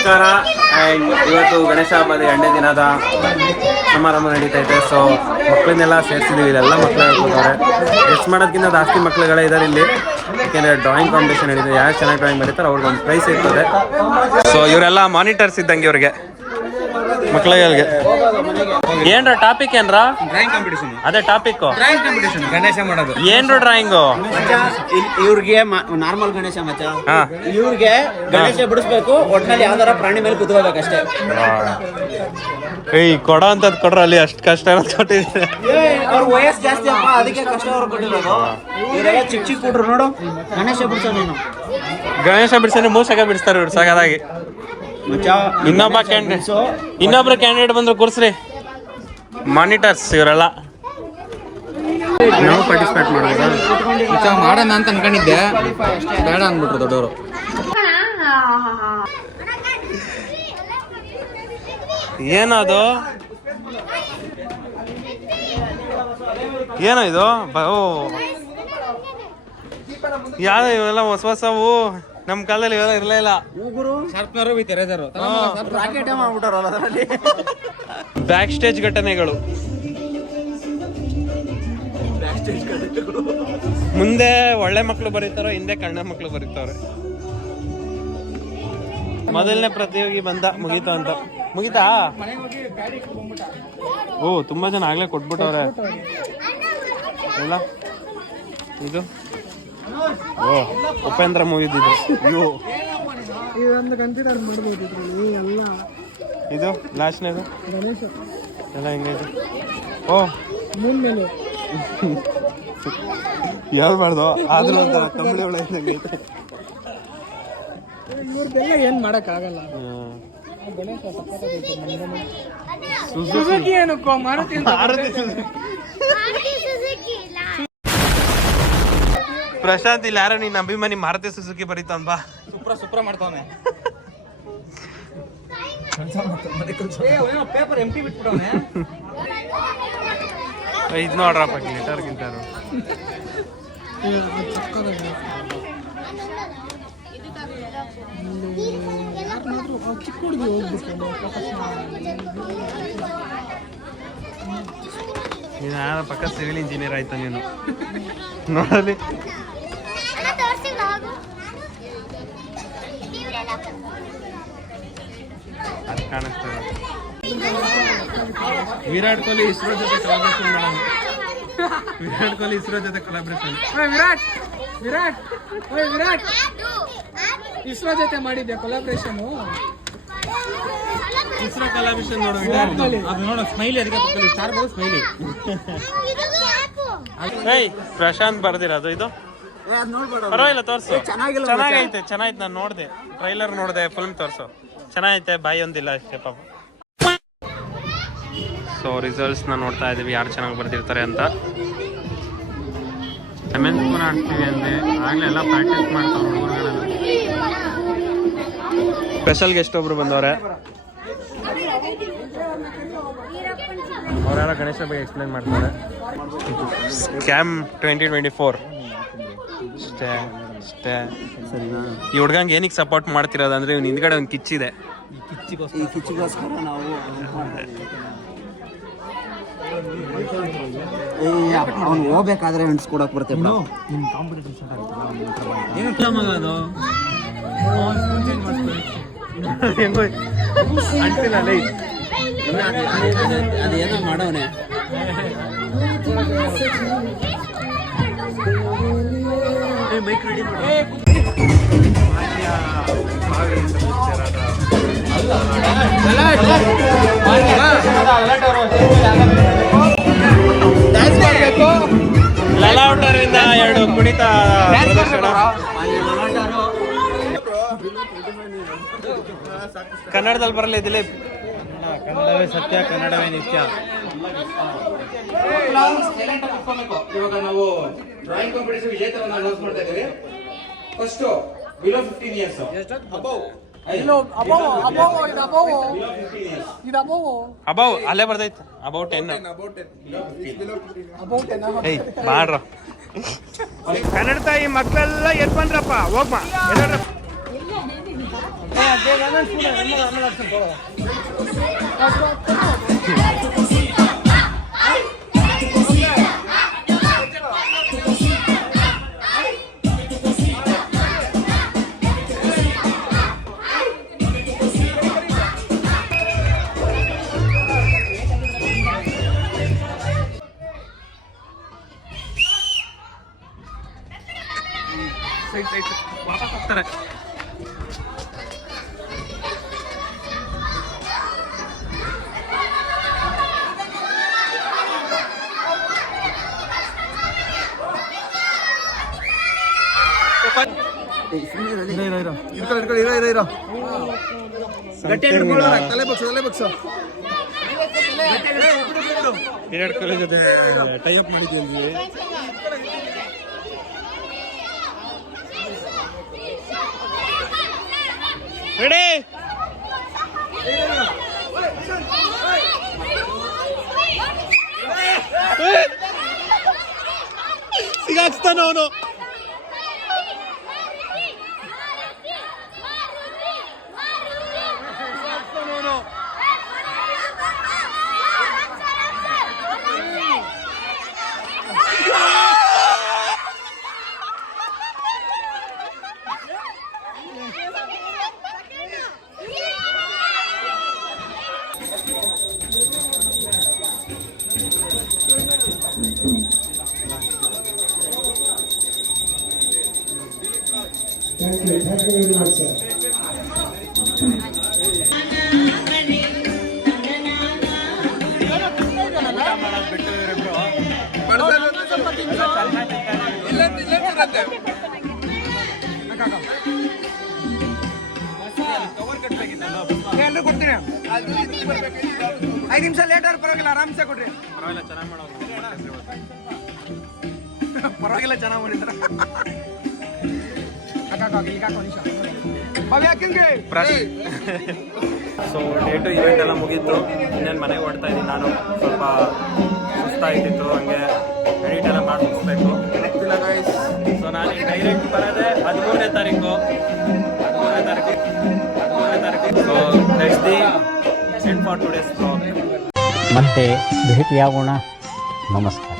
ನಮಸ್ಕಾರ. ಆ್ಯಂಡ್ ಇವತ್ತು ಗಣೇಶ ಹಬ್ಬದ 2ನೇ ದಿನದ ಸಮಾರಂಭ ನಡೀತೈತೆ. ಸೊ ಮಕ್ಕಳನ್ನೆಲ್ಲ ಸೇರಿಸಿದ್ದೀವಿ. ಇದೆಲ್ಲ ಮಕ್ಕಳು ಹೇಳ್ಕೊತಾರೆ. ಗೆಸ್ಟ್ ಮಾಡೋದಕ್ಕಿಂತ ಜಾಸ್ತಿ ಮಕ್ಕಳುಗಳೇ ಇದ್ದಾರೆ ಇಲ್ಲಿ. ಯಾಕೆಂದರೆ ಡ್ರಾಯಿಂಗ್ ಕಾಂಪಿಟೇಷನ್ ನಡೀತದೆ. ಯಾರು ಚೆನ್ನಾಗಿ ಡ್ರಾಯಿಂಗ್ ಮಾಡಿರ್ತಾರೆ ಅವ್ರಿಗೆ ಒಂದು ಪ್ರೈಸ್ ಇರ್ತದೆ. ಸೊ ಇವರೆಲ್ಲ ಮಾನಿಟರ್ಸ್ ಇದ್ದಂಗೆ ಇವ್ರಿಗೆ ಮಕ್ಕಳಿಗೆ. ಏನ್ರ ಟಾಪಿಕ್ ಏನ್ರ? Drawing competition. ಅದೇ ಟಾಪಿಕ್ ಡ್ರಾಯಿಂಗ್ ಕಾಂಪಿಟೇಷನ್. ಗಣೇಶ ಮಾಡೋದು. ಏನ್ರ ಡ್ರಾಯಿಂಗು? ಇವ್ರಿಗೆ ನಾರ್ಮಲ್ ಗಣೇಶ ಮಚ್ಚ. ಇವ್ರಿಗೆ ಗಣೇಶ ಬಿಡಿಸ್ಬೇಕು. ಒಟ್ಟಿನಲ್ಲಿ ಯಾವ್ದಾರ ಪ್ರಾಣಿ ಮೇಲೆ ಕುತ್ಕೋಬೇಕಷ್ಟೇ. ಏಯ್ ಕೊಡ ಅಂತದ್ ಕೊಡ್ರ ಅಲ್ಲಿ ಅಷ್ಟು ಕಷ್ಟ ಕೊಟ್ಟಿದ್ರೆ ಅವ್ರ ವಯಸ್ಸು ಜಾಸ್ತಿ ಅಪ್ಪ, ಅದಕ್ಕೆ ಕಷ್ಟ ಅವ್ರು ಕೊಟ್ಟಿರೋದು. ಇವರೆಲ್ಲ ಚಿಕ್ಕ ಚಿಕ್ಕ ಕೊಟ್ರು ನೋಡು. ಗಣೇಶ ಬಿಡ್ಸೋ ನೀನು. ಗಣೇಶ ಬಿಡ್ಸಂದ್ರೆ ಮೂಸಕ ಬಿಡಿಸ್ತಾರೆ ಇವ್ರು ಸಾಕಾಗಿ. ಇನ್ನೊಬ್ರು ಕ್ಯಾಂಡಿಡೇಟ್ ಬಂದ್ರು ಕೂರ್ಸ್ರಿ. ಮಾನಿಟರ್ಸ್ ಇವರೆಲ್ಲ. ನಾವು ಪಾರ್ಟಿಸಿಪೇಟ್ ಮಾಡೋಣ ಅಂತ ಅನ್ಕೊಂಡಿದ್ದೆ, ಬೇಡ ಅಂದ್ಬಿಟ್ರು ದೊಡ್ಡವರು. ಏನದು? ಏನೋ ಇದು? ಯಾವ ಇವೆಲ್ಲ ಹೊಸ ಹೊಸವು. ನಮ್ ಕಾಲದಲ್ಲಿ ಇವೆಲ್ಲ ಇರ್ಲೇ ಇಲ್ಲ. ಬ್ಯಾಕ್ ಸ್ಟೇಜ್ ಘಟನೆಗಳು. ಮುಂದೆ ಒಳ್ಳೆ ಮಕ್ಕಳು ಬರೀತಾರೋ, ಹಿಂದೆ ಕಣ್ಣ ಮಕ್ಕಳು ಬರೀತಾವ್ರೆ. ಮೊದಲನೇ ಪ್ರತಿಯೋಗಿ ಬಂದ, ಮುಗೀತು ಅಂತ. ಮುಗೀತಾ? ಓ ತುಂಬಾ ಜನ ಆಗ್ಲೇ ಕೊಟ್ಬಿಟ್ಟವ್ರೆ ಎಲ್ಲ. ಇದು ಓ ಉಪೇಂದ್ರ ಮೂವಿದಿದೆ. ಇದು ಲಾಸ್ಟ್ನೇದು ಎಲ್ಲ ಹೆಂಗೈತೆ? ಓ ಯಾವ್ದು ಮಾಡ್ದು? ಆದ್ರೂ ಒಂಥರ ಕಂಬಳಿ ಒಳ ಇದ್ದಂಗೈತೆ. ಏನ್ ಮಾಡಕ್ ಆಗಲ್ಲ. ಪ್ರಶಾಂತ್ ಇಲ್ಲಿ ಯಾರೋ ನಿನ್ನ ಅಭಿಮಾನಿ ಮಾರುತಿ ಸುಜುಕಿ ಬರೀತಾನ್ ಬಾ. ಸುಪ್ರ ಮಾಡ್ತಾವನೆ. ಇದು ನೋಡ್ರಪ್ಪ ಗಿಟಾರ್ಗಿಂತ ಚಿಕ್ಕ ಹುಡುಗಿ ಹೋಗ್ಬಿಟ್ಟು ನೀನು ಯಾರ ಪಕ್ಕ ಸಿವಿಲ್ ಇಂಜಿನಿಯರ್ ಆಯ್ತಾ ನೀನು? ನೋಡಲಿ ಅದು ಕಾಣಿಸ್ತದೆ. ವಿರಾಟ್ ಕೊಹ್ಲಿ ಇಸ್ರೋ ಜೊತೆ ಕೊಲಾಬ್ರೇಷನ್ ಮಾಡೋಣ. ವಿರಾಟ್ ಕೊಹ್ಲಿ ಇಸ್ರೋ ಜೊತೆ ಕೊಲಾಬ್ರೇಷನ್. ವಿರಾಟ್ ಇಸ್ರೋ ಜೊತೆ ಮಾಡಿದ್ಯಾ ಕೊಲಾಬ್ರೇಷನ್? ಇಸ್ರೋ ಕೊಲಾಬ್ರೇಷನ್ ನೋಡು. ಅದು ನೋಡು ಸ್ಮೈಲಿ. ಅದಕ್ಕೆ ಸ್ಟಾರ್ ಬೋದು ಸ್ಮೈಲಿ. ಏಯ್ ಪ್ರಶಾಂತ್ ಬರ್ದಿರೋದು ಇದು. ಪರವಾಗಿಲ್ಲ ತೋರ್ಸು. ಚೆನ್ನಾಗೈತೆ. ಚೆನ್ನಾಯ್ತು. ನಾನು ನೋಡಿದೆ, ಟ್ರೈಲರ್ ನೋಡಿದೆ, ಫಿಲ್ಮ್ ತೋರ್ಸು. ಚೆನ್ನಾಗೈತೆ. ಬಾಯಿ ಒಂದಿಲ್ಲ ಅಷ್ಟೇ ಪಾಪ. ಸೊ ರಿಸಲ್ಟ್ಸ್ನ ನೋಡ್ತಾ ಇದ್ದೀವಿ, ಯಾರು ಚೆನ್ನಾಗಿ ಬರ್ದಿರ್ತಾರೆ ಅಂತ. ಸೆವೆಂತ್ ಕೂಡ ಆಡ್ತೀವಿ ಅಂದರೆ ಆಗಲೇ ಎಲ್ಲ ಪ್ರಾಕ್ಟೀಸ್ ಮಾಡ್ತಾರೆ ಹುಡುಗರುಗಳೆಲ್ಲ. ಸ್ಪೆಷಲ್ ಗೆಸ್ಟ್ ಒಬ್ರು ಬಂದವ್ರೆ. ಅವರೆಲ್ಲ ಗಣೇಶ ಬಗ್ಗೆ ಎಕ್ಸ್ಪ್ಲೈನ್ ಮಾಡ್ತಾರೆ. ಸ್ಕ್ಯಾಮ್ 2024 ಅಷ್ಟೇ. ಈ ಹುಡ್ಗಂಗೆ ಏನಕ್ಕೆ ಸಪೋರ್ಟ್ ಮಾಡ್ತಿರೋದು ಅಂದರೆ ಇವ್ನು ಹಿಂದ್ಗಡೆ ಒಂದು ಕಿಚ್ಚಿದೆ. ಈ ಕಿಚ್ಚಿಗೋಸ್ಕರ ನಾವು ಅವ್ನು ಹೋಗ್ಬೇಕಾದ್ರೆ ಹೆಣ್ಸ್ ಕೊಡಕ್ ಬರ್ತೇವೆ. ಅದೇನೋ ಮಾಡವನೆ. ಲಲಾಟರಿಂದ 2 ಕುಣಿತ ಪ್ರದರ್ಶನ. ಕನ್ನಡದಲ್ಲಿ ಬರಲ್ಲ ದಿಲೀಪ್. ಕನ್ನಡವೇ ಸತ್ಯ, ಕನ್ನಡವೇ ನಿತ್ಯ. ಇವಾಗ ನಾವು ಡ್ರಾಯಿಂಗ್ ಕಾಂಪಿಟೇಷನ್ ವಿಜೇತರನ್ನು ಅನೌನ್ಸ್ ಮಾಡ್ತಾ ಇದ್ದೀವಿ. First below 15 years. ಅಬೌವ್ ಅಲ್ಲೇ ಬರ್ತೈತೆ. ಅಬೌವ್ 10. ಮಾಡ್ರ ಕನ್ನಡ ತಾಯಿ ಮಕ್ಕಳೆಲ್ಲ ಎದ್ ಬಂದ್ರಪ್ಪ. ಹೋಗ್ಮ ವಾಪಸ್ ಹೋಗ್ತಾರೆ. ವಿರಾಟ್ ಕೊಹ್ಲಿ ಜೊತೆ ಟೈ ಅಪ್ ಮಾಡಿದ್ವಿ. ರೆಡಿ ಸಿಗಾಕ್ಸ್ತಾನ ಅವನು. Thank you very much, sir. ಎಲ್ಲರೂ ಕೊಡ್ತೀನಿ. 5 ನಿಮಿಷ ಲೇಟ್ ಆದ್ರೂ ಪರವಾಗಿಲ್ಲ, ಆರಾಮ್ಸೆ ಕೊಡ್ರಿ. ಪರವಾಗಿಲ್ಲ, ಚೆನ್ನಾಗಿ ಮಾಡೋದು. ಪರವಾಗಿಲ್ಲ, ಚೆನ್ನಾಗಿ ಮಾಡಿದ್ರ. ಸೊ ಡೇಟು ಇವೆಂಟ್ ಎಲ್ಲ ಮುಗೀತು. ಇನ್ನೇನು ಮನೆಗೆ ಹೊಡ್ತಾ ಇದ್ದೀನಿ. ನಾನು ಸ್ವಲ್ಪ ಸುಸ್ತಾಗಿತ್ತು, ಹಂಗೆ ಎಡಿಟ್ ಎಲ್ಲ ಮಾಡಿ ಮುಗಿಸ್ಬೇಕು. ಸೊ ನಾನು ಡೈರೆಕ್ಟ್ ಬರೋದೆ 13ನೇ ತಾರೀಕು. So next the end for today's blog. ಮತ್ತೆ ಭೇಟಿಯಾಗೋಣ. ನಮಸ್ಕಾರ.